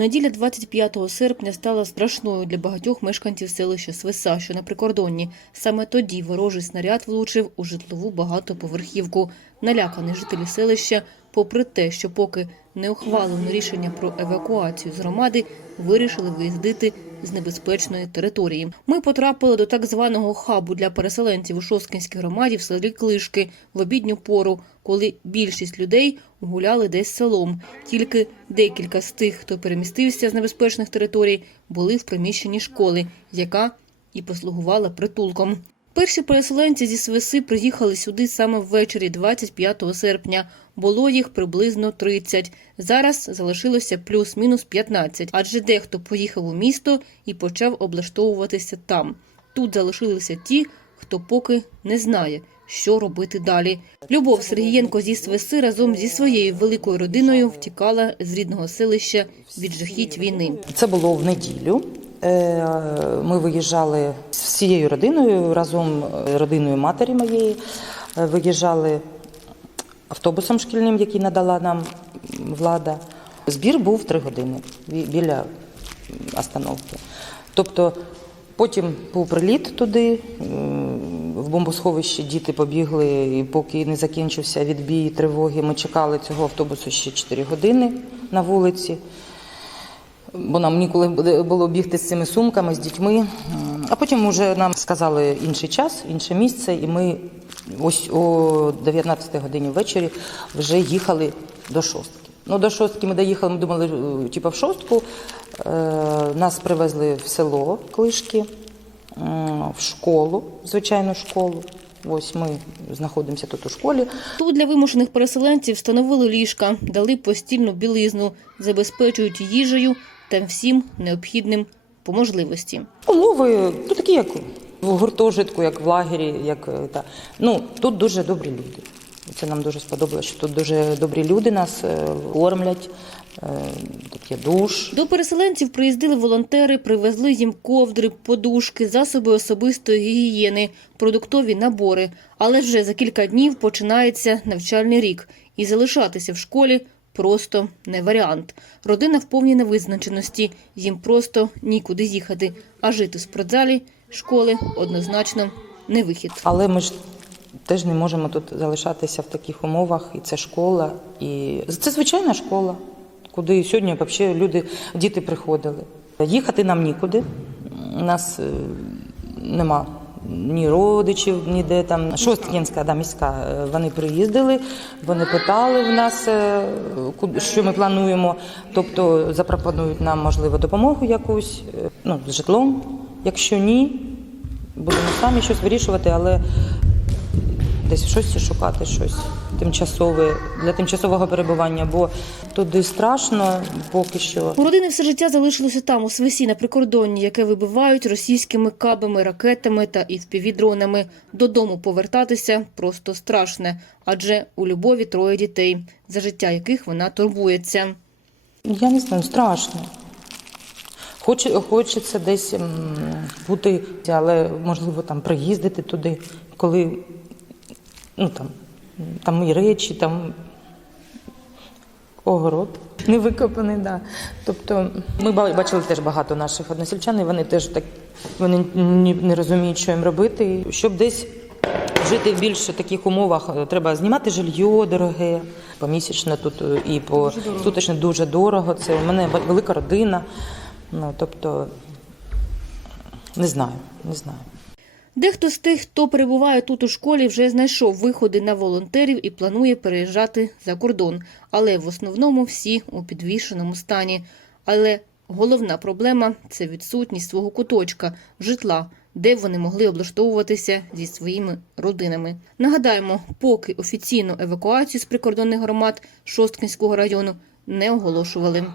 Неділя 25 серпня стала страшною для багатьох мешканців селища Свиса, що на прикордонні. Саме тоді ворожий снаряд влучив у житлову багатоповерхівку. Налякані жителі селища, попри те, що поки не ухвалено рішення про евакуацію з громади, вирішили виїздити з небезпечної території. Ми потрапили до так званого хабу для переселенців у Шоскінській громаді в селі Клишки в обідню пору, коли більшість людей гуляли десь селом. Тільки декілька з тих, хто перемістився з небезпечних територій, були в приміщенні школи, яка і послугувала притулком. Перші переселенці зі Свиси приїхали сюди саме ввечері 25 серпня. Було їх приблизно 30. Зараз залишилося плюс-мінус 15, адже дехто поїхав у місто і почав облаштовуватися там. Тут залишилися ті, хто поки не знає, що робити далі. Любов Сергієнко зі Свиси разом зі своєю великою родиною втікала з рідного селища від жахіть війни. Це було в неділю. Е, Ми виїжджали з всією родиною разом з родиною матері моєї. Е, Виїжджали автобусом шкільним, який надала нам влада. Збір був три години біля остановки. Тобто потім був приліт туди, в бомбосховище діти побігли, і поки не закінчився відбій тривоги, ми чекали цього автобусу ще 4 години на вулиці бо нам ніколи було бігти з цими сумками, з дітьми. А потім вже нам сказали інший час, інше місце, і ми ось о 19 годині ввечері вже їхали до шостки. Ну, до шостки ми доїхали, ми думали, е, типу, в шостку. Е, Нас привезли в село Клишки, в школу, звичайну школу. Ось ми знаходимося тут у школі. Тут для вимушених переселенців встановили ліжка, дали постільну білизну, забезпечують їжею та всім необхідним по можливості. Умови ну, такі, як в гуртожитку, як в лагері, як е, та. Ну, тут дуже добрі люди. Це нам дуже сподобалося, що тут дуже добрі люди нас е, кормлять, е, тут є душ. До переселенців приїздили волонтери, привезли їм ковдри, подушки, засоби особистої гігієни, продуктові набори. Але вже за кілька днів починається навчальний рік, і залишатися в школі просто не варіант. Родина в повній невизначеності, їм просто нікуди їхати, а жити в спортзалі школи однозначно не вихід. Але ми ж теж не можемо тут залишатися в таких умовах, і це школа, і це звичайна школа, куди сьогодні взагалі люди, діти приходили. Їхати нам нікуди. Нас е, нема ні родичів, ніде там. Шосткінська, да, міська. е, Вони приїздили, вони питали в нас, е, що ми плануємо. Тобто запропонують нам, можливо, допомогу якусь, е, ну, з житлом. Якщо ні, будемо самі щось вирішувати, але десь щось шукати, щось тимчасове для тимчасового перебування, бо туди страшно поки що. У родини все життя залишилося там, у Свисі, на прикордонні, яке вибивають російськими кабами, ракетами та FPV-дронами. Додому повертатися просто страшне, адже у Любові троє дітей, за життя яких вона турбується. Я не знаю, страшно. Хоче, хочеться десь бути, але можливо там приїздити туди, коли ну там, там і речі, там огород не викопаний, да. Тобто ми бачили теж багато наших односельчан, і вони теж так вони не розуміють, що їм робити. Щоб десь жити в більш таких умовах, е, треба знімати жилье дороге, помісячно тут е, і по суточно дуже дорого. Це у мене велика родина. Ну тобто не знаю, не знаю. Дехто з тих, хто перебуває тут у школі, вже знайшов виходи на волонтерів і планує переїжджати за кордон. Але в основному всі у підвішеному стані. Але головна проблема це відсутність свого куточка, житла, де вони могли облаштовуватися зі своїми родинами. Нагадаємо, поки офіційну евакуацію з прикордонних громад Шосткинського району не оголошували.